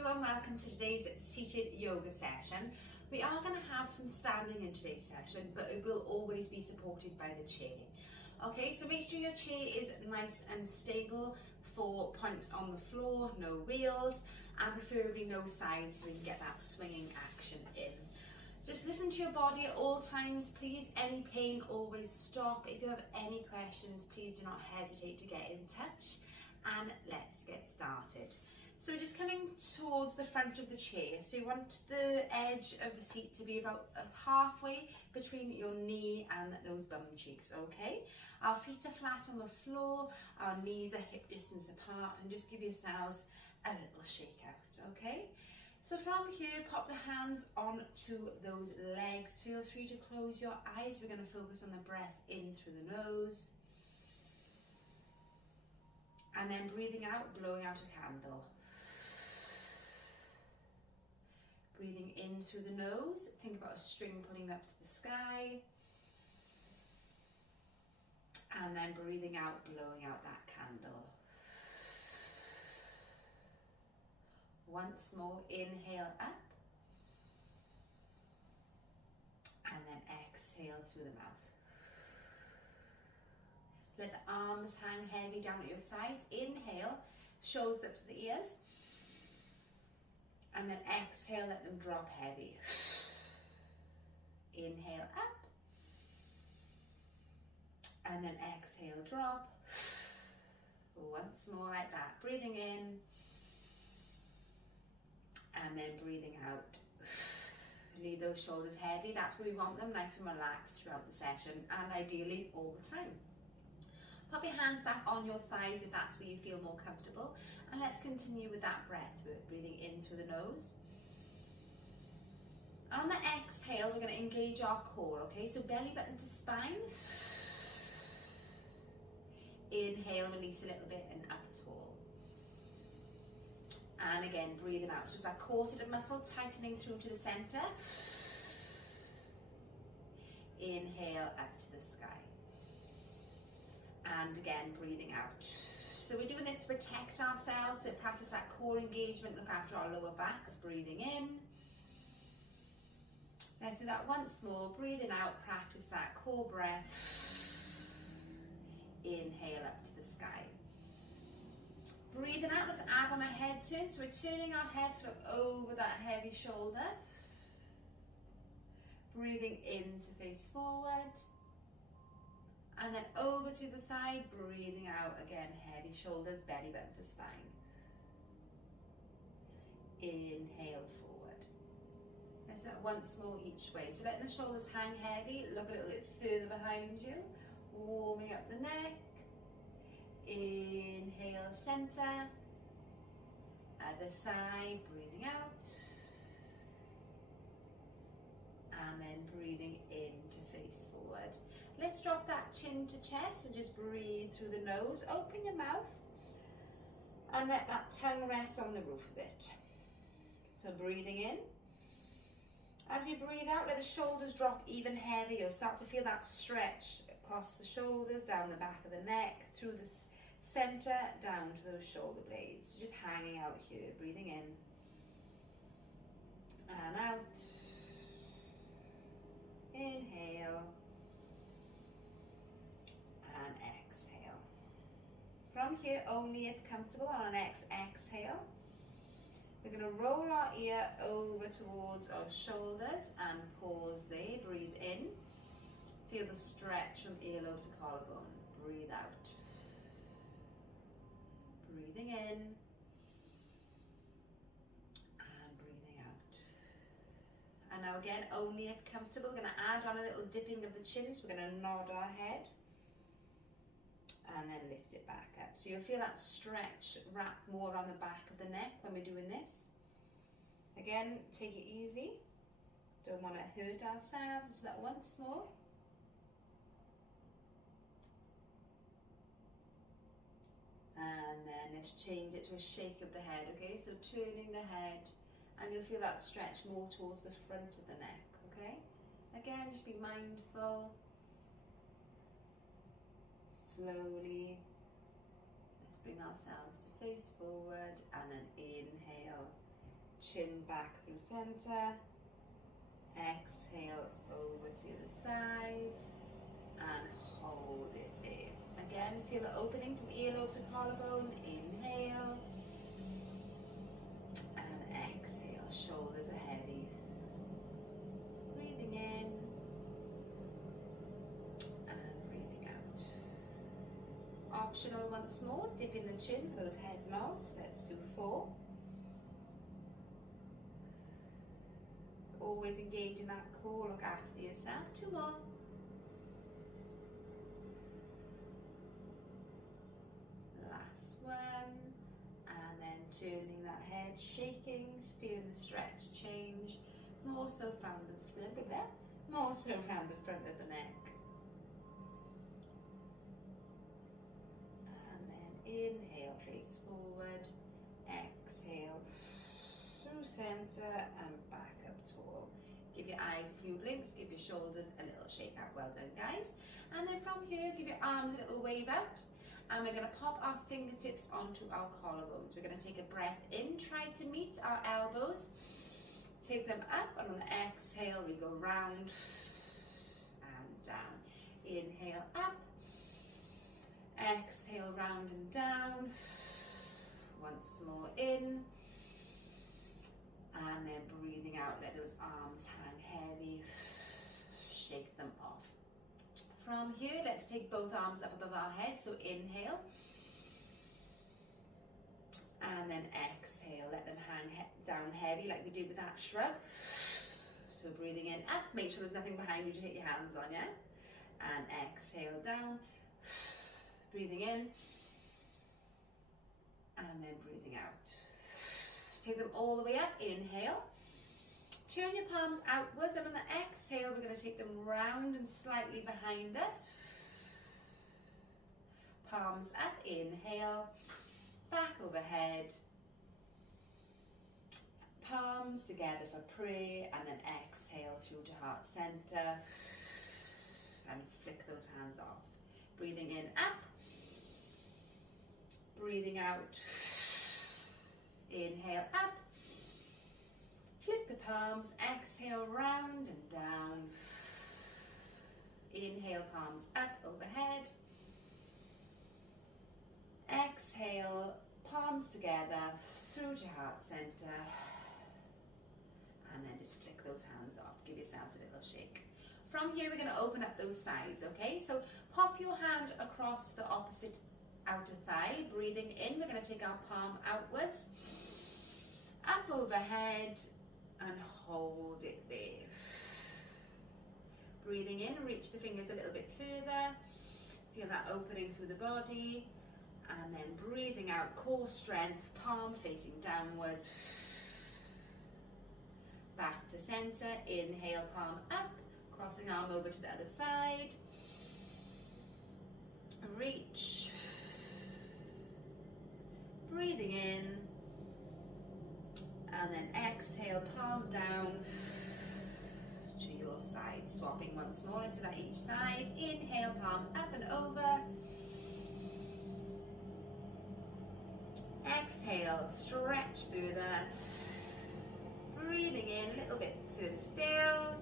everyone, welcome to today's seated yoga session. We are going to have some standing in today's session, but it will always be supported by the chair. Okay, so make sure your chair is nice and stable, 4 points on the floor, no wheels, and preferably no sides so we can get that swinging action in. Just listen to your body at all times, please. Any pain, always stop. If you have any questions, please do not hesitate to get in touch, and let's get started. So we're just coming towards the front of the chair. So you want the edge of the seat to be about halfway between your knee and those bum cheeks, okay? Our feet are flat on the floor, our knees are hip distance apart, and just give yourselves a little shake out, okay? So from here, pop the hands onto those legs. Feel free to close your eyes. We're going to focus on the breath in through the nose. And then breathing out, blowing out a candle. Breathing in through the nose, think about a string pulling up to the sky. And then breathing out, blowing out that candle. Once more, inhale up. And then exhale through the mouth. Let the arms hang heavy down at your sides. Inhale, shoulders up to the ears. And then exhale, let them drop heavy. Inhale up. And then exhale, drop. Once more like that. Breathing in. And then breathing out. Leave those shoulders heavy. That's where we want them, nice and relaxed throughout the session, and ideally all the time. Pop your hands back on your thighs if that's where you feel more comfortable. And let's continue with that breath work, breathing in through the nose. On the exhale, we're going to engage our core, okay? So belly button to spine. Inhale, release a little bit, and up tall. And again, breathing out. So it's that corseted muscle tightening through to the center. Inhale, up to the sky. And again, breathing out. So we're doing this to protect ourselves, to practice that core engagement, look after our lower backs. Breathing in. Let's do that once more. Breathing out, practice that core breath. Inhale up to the sky. Breathing out, let's add on a head turn. So we're turning our head to look over that heavy shoulder. Breathing in to face forward. And then over to the side, breathing out again, heavy shoulders, belly button to spine. Inhale forward. Let's do that once more each way. So letting the shoulders hang heavy, look a little bit further behind you, warming up the neck. Inhale, center. Other side, breathing out. And then breathing in to face forward. Let's drop that chin to chest and just breathe through the nose. Open your mouth and let that tongue rest on the roof of it. So breathing in. As you breathe out, let the shoulders drop even heavier. You'll start to feel that stretch across the shoulders, down the back of the neck, through the center, down to those shoulder blades. Just hanging out here, breathing in and out. Inhale. And exhale. From here, only if comfortable, on our next exhale, we're going to roll our ear over towards our shoulders and pause there. Breathe in. Feel the stretch from earlobe to collarbone. Breathe out. Breathing in. And breathing out. And now again, only if comfortable, we're going to add on a little dipping of the chin. So we're going to nod our head. And then lift it back up. So you'll feel that stretch wrap more around the back of the neck when we're doing this. Again, take it easy. Don't want to hurt ourselves. Just do that once more. And then let's change it to a shake of the head, okay? So turning the head, and you'll feel that stretch more towards the front of the neck, okay? Again, just be mindful. Slowly, let's bring ourselves to face forward and then inhale chin back through center, exhale over to the side, and hold it there. Again, feel the opening from earlobe to collarbone, inhale, and exhale, shoulders are heavy. Breathing in, and breathing out. Optional once more, dipping the chin for those head nods. Let's do 4. Always engaging that core, look after yourself. 2 more. Last one. And then turning that head, shaking, feeling the stretch change. More so around the front of the neck. And then inhale, face forward. Exhale through center and back up tall. Give your eyes a few blinks, give your shoulders a little shake out. Well done, guys. And then from here, give your arms a little wave out. And we're going to pop our fingertips onto our collarbones. We're going to take a breath in, try to meet our elbows. Take them up, and on the exhale, we go round and down. Inhale up. Exhale, round and down. Once more in. And then breathing out, let those arms hang heavy. Shake them off. From here, let's take both arms up above our head. So inhale. And then exhale, let them hang down heavy like we did with that shrug. So breathing in, up, make sure there's nothing behind you to hit your hands on, yeah? And exhale down, breathing in, and then breathing out. Take them all the way up, inhale. Turn your palms outwards, and on the exhale, we're going to take them round and slightly behind us. Palms up, inhale. Back overhead, palms together for prayer, and then exhale through to heart center, and flick those hands off. Breathing in, up, breathing out, inhale, up, flick the palms, exhale, round and down, inhale, palms up, overhead, exhale, palms together, through to heart center, and then just flick those hands off. Give yourselves a little shake. From here, we're going to open up those sides, okay? So pop your hand across the opposite outer thigh. Breathing in, we're going to take our palm outwards, up overhead, and hold it there. Breathing in, reach the fingers a little bit further. Feel that opening through the body. And then breathing out, core strength, palm facing downwards. Back to center, inhale, palm up, crossing arm over to the other side. Reach. Breathing in. And then exhale, palm down to your side. Swapping once more, let's do that each side. Inhale, palm up and over. Exhale, stretch further. Breathing in a little bit further still.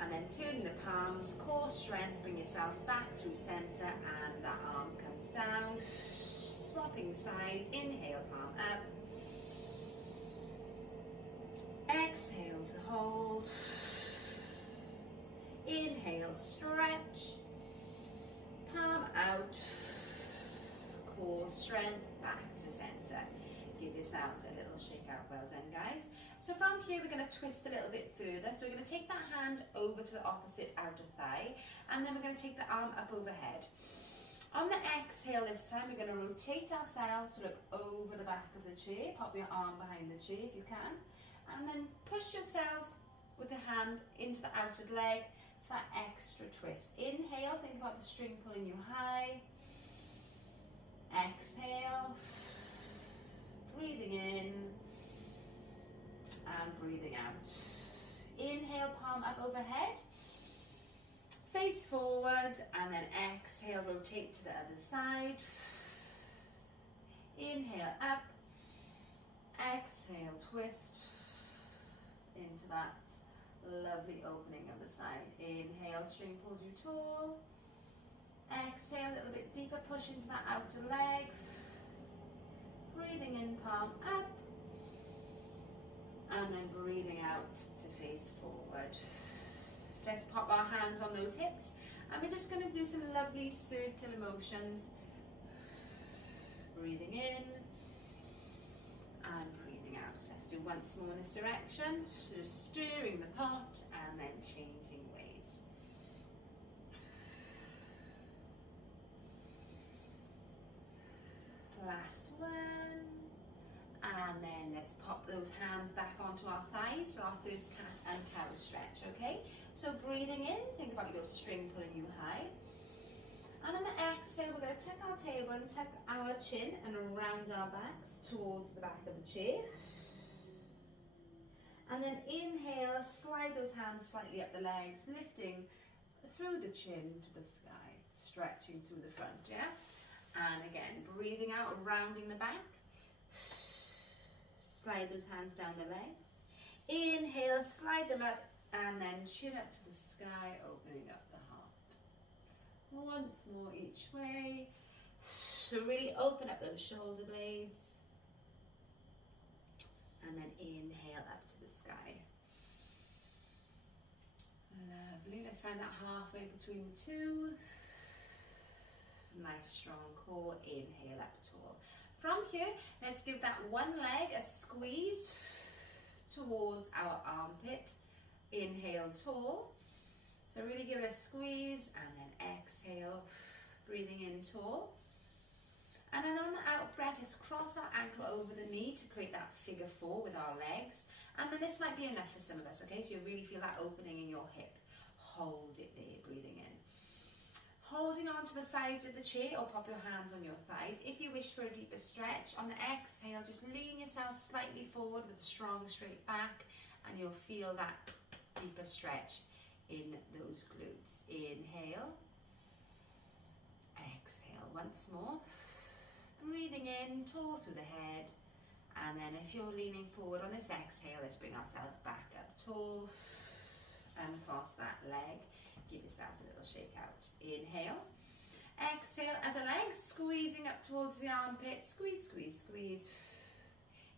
And then turning the palms, core strength, bring yourselves back through center, and that arm comes down. Swapping sides, inhale, palm up. Exhale to hold. Inhale, stretch. Palm out. Core strength, back to center. Give yourselves a little shake out. Well done, guys. So from here, we're going to twist a little bit further. So we're going to take that hand over to the opposite outer thigh, and then we're going to take the arm up overhead. On the exhale this time, we're going to rotate ourselves to look over the back of the chair. Pop your arm behind the chair if you can. And then push yourselves with the hand into the outer leg for that extra twist. Inhale, think about the string pulling you high. Exhale, breathing in and breathing out. Inhale, palm up overhead, face forward, and then exhale, rotate to the other side. Inhale up, exhale twist into that lovely opening of the side. Inhale, string pulls you tall. Exhale, a little bit deeper, push into that outer leg. Breathing in, palm up. And then breathing out to face forward. Let's pop our hands on those hips. And we're just going to do some lovely circular motions. Breathing in and breathing out. Let's do once more in this direction. So just stirring the pot and then changing ways. Last one. And then let's pop those hands back onto our thighs for our first cat and cow stretch, okay? So breathing in, think about your string pulling you high. And on the exhale, we're going to tuck our tailbone, tuck our chin and round our backs towards the back of the chair. And then inhale, slide those hands slightly up the legs, lifting through the chin to the sky, stretching through the front, yeah? And again, breathing out, rounding the back. Slide those hands down the legs. Inhale, slide them up, and then chin up to the sky, opening up the heart. Once more each way. So really open up those shoulder blades. And then inhale up to the sky. Lovely. Let's find that halfway between the two. Nice strong core. Inhale up tall. From here, let's give that one leg a squeeze towards our armpit. Inhale, tall. So really give it a squeeze and then exhale, breathing in tall. And then on the out breath, let's cross our ankle over the knee to create that figure four with our legs. And then this might be enough for some of us, okay? So you really feel that opening in your hip. Hold it there, breathing in. Holding on to the sides of the chair or pop your hands on your thighs. If you wish for a deeper stretch, on the exhale, just lean yourself slightly forward with strong straight back and you'll feel that deeper stretch in those glutes. Inhale. Exhale once more. Breathing in, tall through the head. And then if you're leaning forward on this exhale, let's bring ourselves back up tall and cross that leg. Give yourselves a little shake out. Inhale. Exhale, other leg, squeezing up towards the armpit. Squeeze, squeeze, squeeze.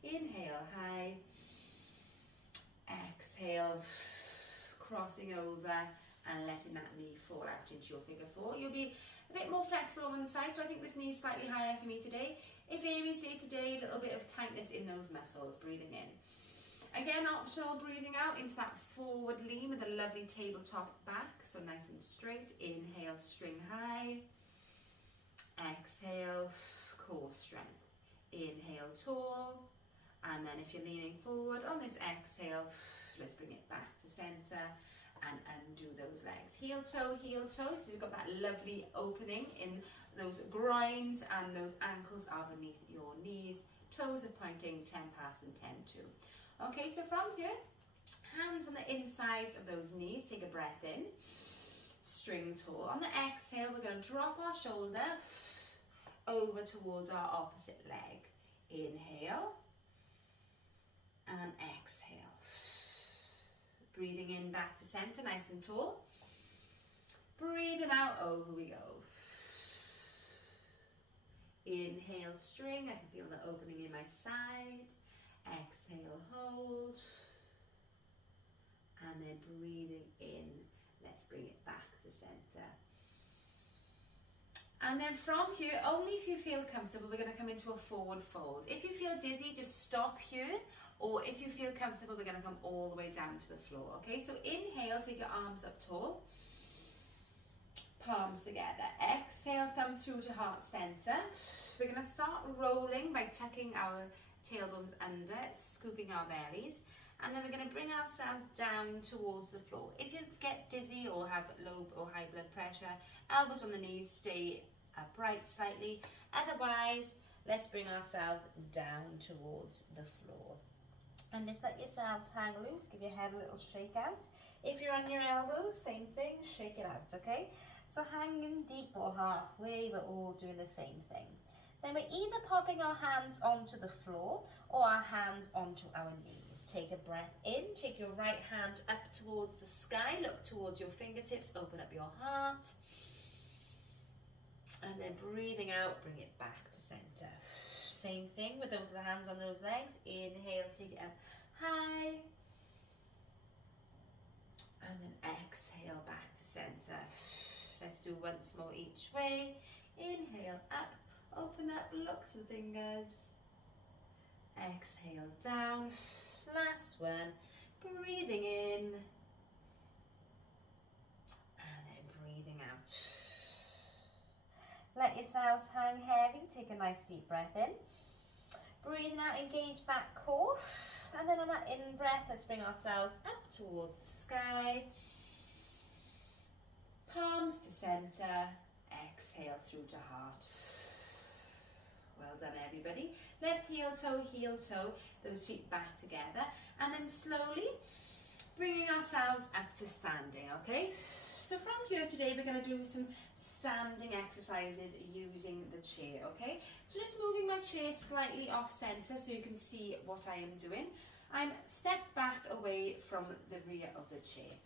Inhale, high. Exhale, crossing over and letting that knee fall out into your figure four. You'll be a bit more flexible on the side, so I think this knee is slightly higher for me today. It varies day to day, a little bit of tightness in those muscles. Breathing in. Again, optional, breathing out into that forward lean with a lovely tabletop back, so nice and straight. Inhale, string high. Exhale, core strength. Inhale, tall. And then if you're leaning forward on this exhale, let's bring it back to center and undo those legs. Heel toe, so you've got that lovely opening in those groins and those ankles are beneath your knees. Toes are pointing 10 past and 10 to. Okay, so from here, hands on the insides of those knees, take a breath in, string tall. On the exhale, we're going to drop our shoulder over towards our opposite leg. Inhale and exhale. Breathing in back to center, nice and tall. Breathing out, over we go. Inhale, string, I can feel the opening in my side. Exhale, hold, and then breathing in, let's bring it back to center. And then from here, only if you feel comfortable, we're going to come into a forward fold. If you feel dizzy, just stop here, or if you feel comfortable, we're going to come all the way down to the floor, okay? So inhale, take your arms up tall, palms together. Exhale, thumb through to heart center. We're going to start rolling by tucking our tailbones under, scooping our bellies, and then we're going to bring ourselves down towards the floor. If you get dizzy or have low or high blood pressure, elbows on the knees, stay upright slightly. Otherwise, let's bring ourselves down towards the floor. And just let yourselves hang loose, give your head a little shake out. If you're on your elbows, same thing, shake it out, okay? So hanging deep or halfway, we're all doing the same thing. Then we're either popping our hands onto the floor or our hands onto our knees. Take a breath in, take your right hand up towards the sky, look towards your fingertips, open up your heart. And then breathing out, bring it back to center. Same thing with those hands on those legs. Inhale, take it up high. And then exhale back to center. Let's do once more each way. Inhale up, open up, look to the fingers. Exhale down. Last one. Breathing in. And then breathing out. Let yourselves hang heavy. Take a nice deep breath in. Breathing out, engage that core. And then on that in breath, let's bring ourselves up towards the sky. Palms to center. Exhale through to heart. Well done, everybody. Let's heel toe, those feet back together. And then slowly bringing ourselves up to standing, okay? So from here today, we're going to do some standing exercises using the chair, okay? So just moving my chair slightly off center so you can see what I am doing. I'm stepped back away from the rear of the chair.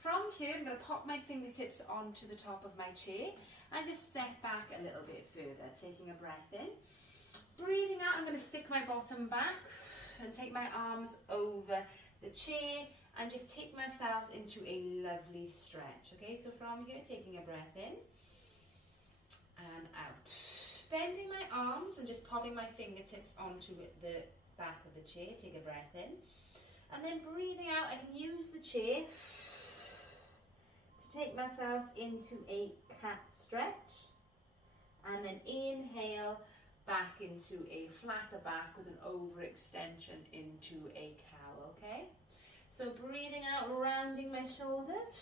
From here, I'm going to pop my fingertips onto the top of my chair and just step back a little bit further, taking a breath in. Breathing out, I'm going to stick my bottom back and take my arms over the chair and just take myself into a lovely stretch, okay? So from here, taking a breath in and out. Bending my arms and just popping my fingertips onto the back of the chair, take a breath in. And then breathing out, I can use the chair to take myself into a cat stretch. And then inhale, back into a flatter back with an overextension into a cow, okay? So breathing out, rounding my shoulders.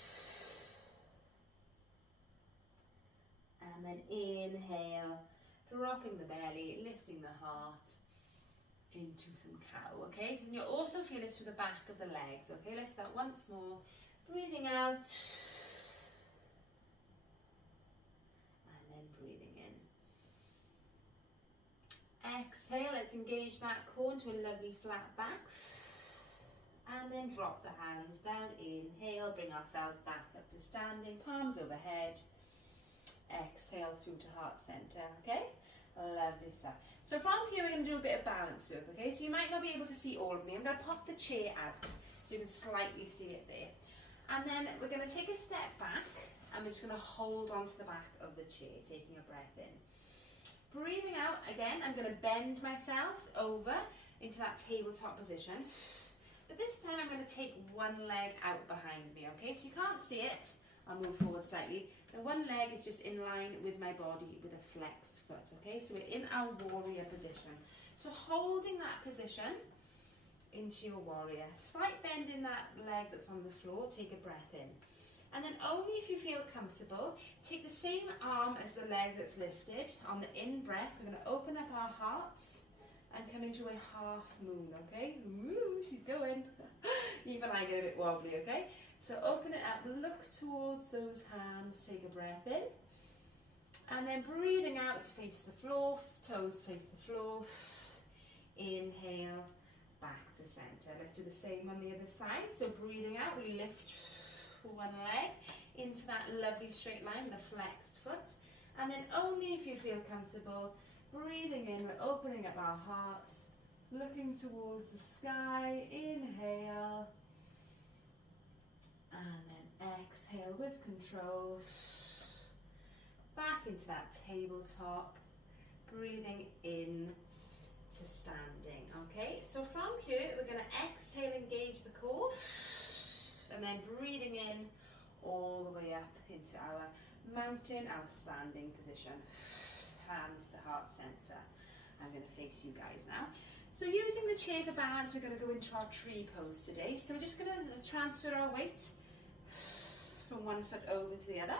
And then inhale, dropping the belly, lifting the heart into some cow, okay? So you'll also feel this through the back of the legs, okay? Let's start once more. Breathing out. And then breathing in. Exhale, let's engage that core into a lovely flat back. And then drop the hands down. Inhale, bring ourselves back up to standing, palms overhead. Exhale through to heart center, okay? Lovely stuff. So from here, we're going to do a bit of balance work, okay? So you might not be able to see all of me. I'm going to pop the chair out so you can slightly see it there. And then we're going to take a step back and we're just going to hold onto the back of the chair, taking a breath in. Breathing out, again, I'm going to bend myself over into that tabletop position. But this time I'm going to take one leg out behind me, okay? So you can't see it. I'll move forward slightly. The one leg is just in line with my body with a flexed foot, okay? So we're in our warrior position. So holding that position into your warrior. Slight bend in that leg that's on the floor. Take a breath in. And then only if you feel comfortable, take the same arm as the leg that's lifted. On the in-breath, we're going to open up our hearts and come into a half moon, okay? Ooh, she's going. Even I get a bit wobbly, okay? So open it up, look towards those hands, take a breath in. And then breathing out to face the floor, toes face the floor. Inhale, back to center. Let's do the same on the other side. So breathing out, we lift one leg into that lovely straight line with a flexed foot. And then only if you feel comfortable, breathing in, we're opening up our hearts, looking towards the sky. Inhale. And then exhale with control. Back into that tabletop. Breathing in to standing. Okay, so from here, we're going to exhale, engage the core. And then breathing in all the way up into our mountain, our standing position. Hands to heart center. I'm going to face you guys now. So using the chair for balance, we're going to go into our tree pose today. So we're just going to transfer our weight from one foot over to the other.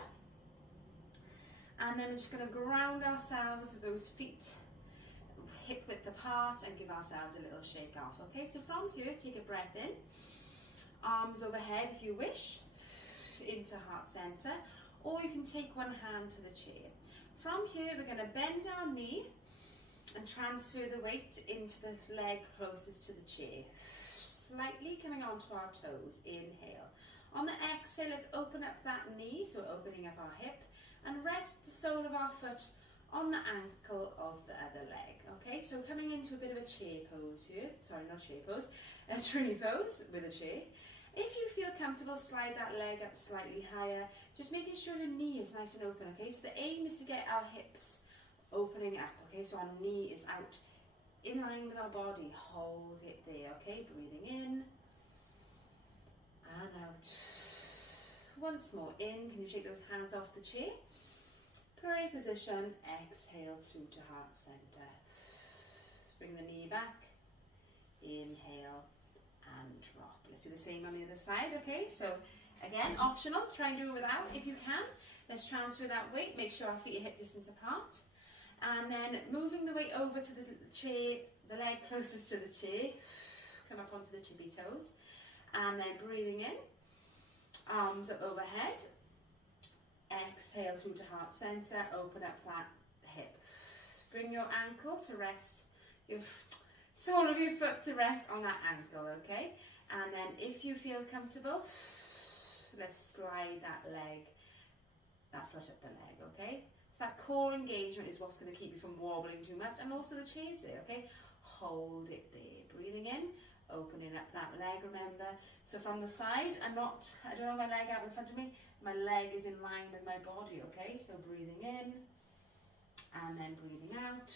And then we're just going to ground ourselves with those feet hip width apart and give ourselves a little shake off. Okay, so from here, take a breath in. Arms overhead if you wish, into heart center, or you can take one hand to the chair. From here, we're going to bend our knee And transfer the weight into the leg closest to the chair. Slightly coming onto our toes, inhale. On the exhale, let's open up that knee, so opening up our hip, and rest the sole of our foot on the ankle of the other leg, okay? So coming into a bit of a chair pose here, sorry, not chair pose, a tree pose with a chair. If you feel comfortable, slide that leg up slightly higher, just making sure the knee is nice and open, okay? So the aim is to get our hips opening up, okay? So our knee is out in line with our body, hold it there, okay? Breathing in and out. Once more, in, can you take those hands off the chair? Prayer position, exhale through to heart center. Bring the knee back, inhale and drop. Let's do the same on the other side, okay? So again, optional, try and do it without if you can. Let's transfer that weight, make sure our feet are hip distance apart. And then moving the weight over to the chair, the leg closest to the chair, come up onto the tippy toes. And then breathing in, arms up overhead. Exhale through to heart center, open up that hip. Bring your ankle to rest, your sole of your foot to rest on that ankle, okay? And then if you feel comfortable, let's slide that leg, that foot up the leg, okay? So that core engagement is what's going to keep you from wobbling too much, and also the chair's there, okay? Hold it there, breathing in, opening up that leg, remember. So from the side, I don't have my leg out in front of me, my leg is in line with my body, okay? So breathing in, and then breathing out.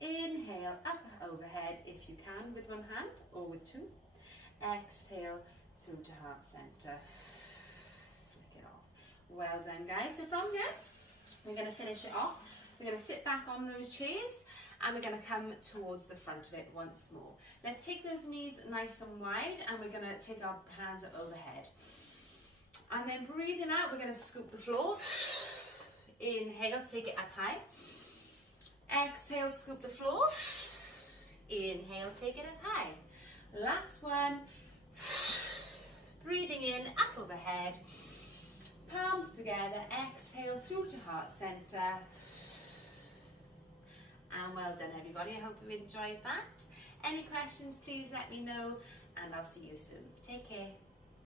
Inhale, up overhead if you can, with one hand or with two. Exhale through to heart center. Flick it off. Well done, guys. So from here, we're going to finish it off. We're going to sit back on those chairs, and we're going to come towards the front of it once more. Let's take those knees nice and wide, and we're going to take our hands up overhead. And then breathing out, we're going to scoop the floor. Inhale, take it up high. Exhale, scoop the floor. Inhale, take it up high. Last one. Breathing in, up overhead. Palms together, exhale through to heart center. And well done, everybody. I hope you enjoyed that. Any questions, please let me know, and I'll see you soon. Take care.